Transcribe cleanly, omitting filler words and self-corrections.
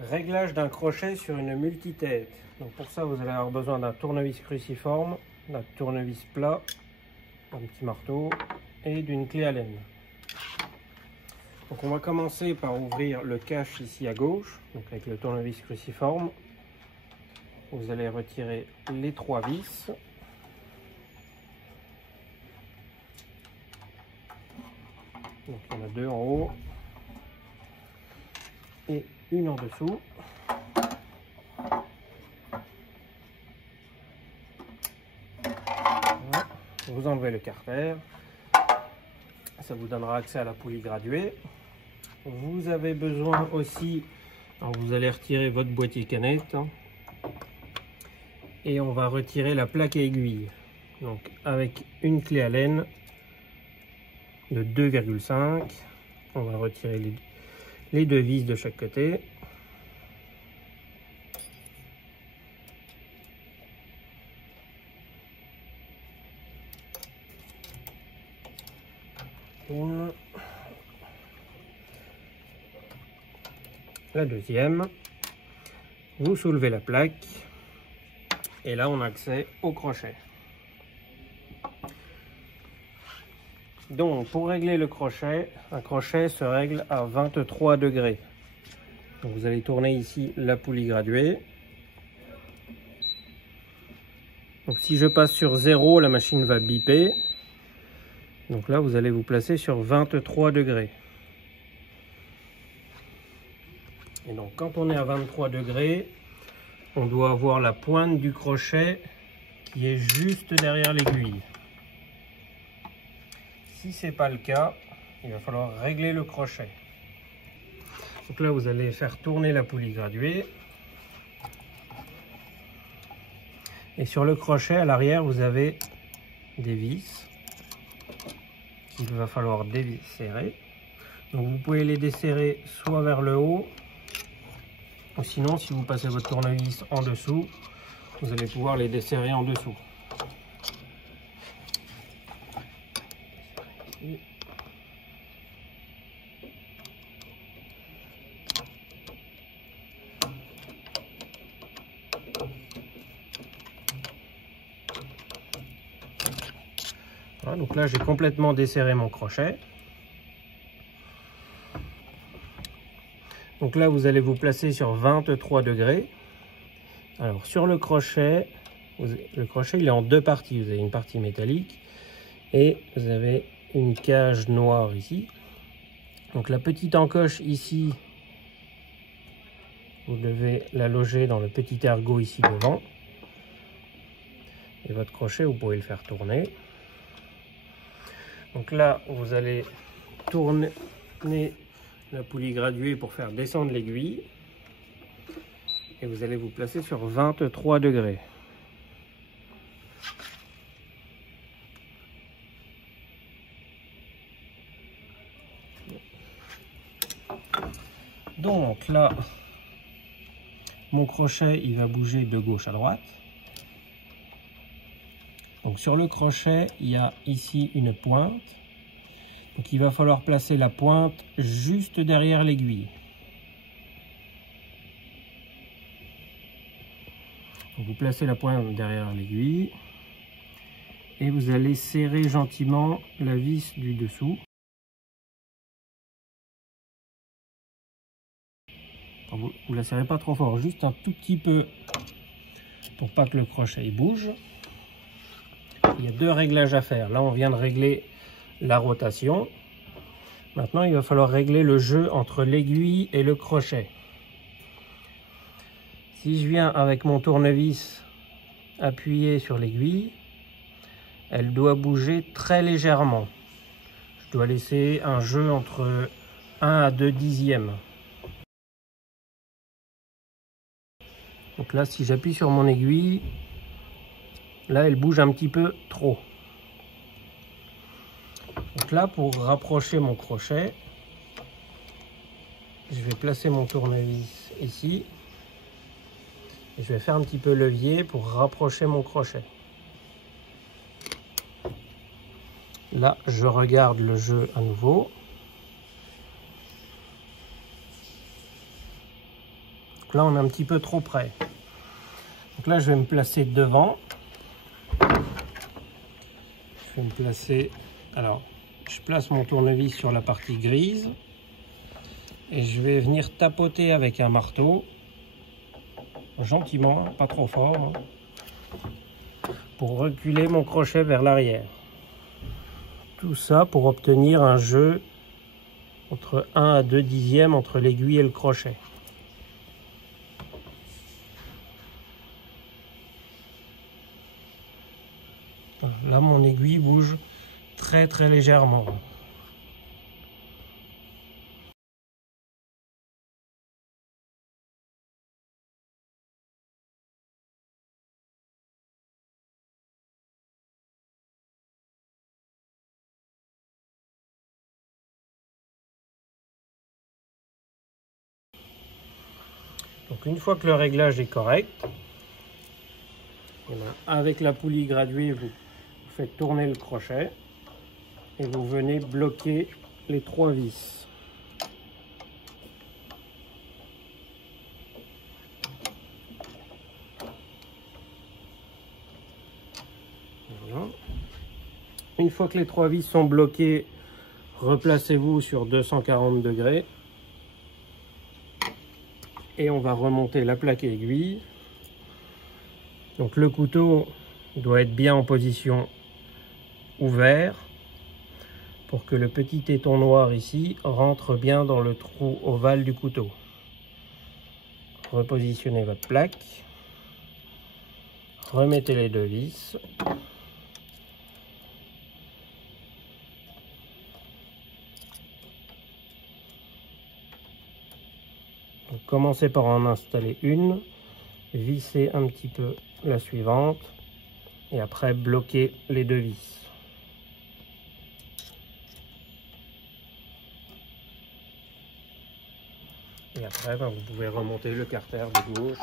Réglage d'un crochet sur une multitête. Donc pour ça, vous allez avoir besoin d'un tournevis cruciforme, d'un tournevis plat, un petit marteau et d'une clé Allen. Donc on va commencer par ouvrir le cache ici à gauche, donc avec le tournevis cruciforme. Vous allez retirer les 3 vis. Donc il y en a 2 en haut et une en dessous. Voilà. Vous enlevez le carter. Ça vous donnera accès à la poulie graduée. Vous avez besoin aussi, alors vous allez retirer votre boîtier canette et on va retirer la plaque à aiguille. Donc avec une clé Allen de 2,5, on va retirer les 2 vis de chaque côté. Une. La deuxième. Vous soulevez la plaque et là on a accès au crochet. Donc pour régler le crochet, un crochet se règle à 23 degrés. Donc vous allez tourner ici la poulie graduée. Donc si je passe sur 0, la machine va biper. Donc là vous allez vous placer sur 23 degrés. Et donc quand on est à 23 degrés, on doit avoir la pointe du crochet qui est juste derrière l'aiguille. Si ce n'est pas le cas, il va falloir régler le crochet. Donc là, vous allez faire tourner la poulie graduée. Et sur le crochet, à l'arrière, vous avez des vis qu'il va falloir desserrer. Donc vous pouvez les desserrer soit vers le haut, ou sinon, si vous passez votre tournevis en dessous, vous allez pouvoir les desserrer en dessous. Voilà, donc là j'ai complètement desserré mon crochet. Donc là vous allez vous placer sur 23 degrés. Alors sur le crochet il est en 2 parties. Vous avez une partie métallique et vous avez une cage noire ici. Donc la petite encoche ici, vous devez la loger dans le petit ergot ici devant. Et votre crochet, vous pouvez le faire tourner. Donc là, vous allez tourner la poulie graduée pour faire descendre l'aiguille. Et vous allez vous placer sur 23 degrés. Donc là, mon crochet, il va bouger de gauche à droite. Donc sur le crochet, il y a ici une pointe. Donc il va falloir placer la pointe juste derrière l'aiguille. Vous placez la pointe derrière l'aiguille et vous allez serrer gentiment la vis du dessous. Vous ne la serrez pas trop fort, juste un tout petit peu pour pas que le crochet bouge. Il y a 2 réglages à faire. Là, on vient de régler la rotation. Maintenant, il va falloir régler le jeu entre l'aiguille et le crochet. Si je viens avec mon tournevis appuyer sur l'aiguille, elle doit bouger très légèrement. Je dois laisser un jeu entre 1 à 2 dixièmes. Donc là, si j'appuie sur mon aiguille, là, elle bouge un petit peu trop. Donc là, pour rapprocher mon crochet, je vais placer mon tournevis ici. Et je vais faire un petit peu levier pour rapprocher mon crochet. Là, je regarde le jeu à nouveau. Donc là, on est un petit peu trop près. Donc là, je vais me placer devant. Je vais me placer... Alors, je place mon tournevis sur la partie grise. Et je vais venir tapoter avec un marteau. Gentiment, pas trop fort. Pour reculer mon crochet vers l'arrière. Tout ça pour obtenir un jeu entre 1 à 2 dixièmes entre l'aiguille et le crochet. Là, mon aiguille bouge très légèrement. Donc une fois que le réglage est correct, avec la poulie graduée, vous faites tourner le crochet et vous venez bloquer les 3 vis. Voilà. Une fois que les 3 vis sont bloquées, replacez-vous sur 240 degrés. Et on va remonter la plaque aiguille. Donc le couteau doit être bien en position ouverte pour que le petit téton noir ici rentre bien dans le trou ovale du couteau. Repositionnez votre plaque. Remettez les 2 vis. Donc, commencez par en installer une, vissez un petit peu la suivante et après bloquez les 2 vis. Et après, vous pouvez remonter le carter de gauche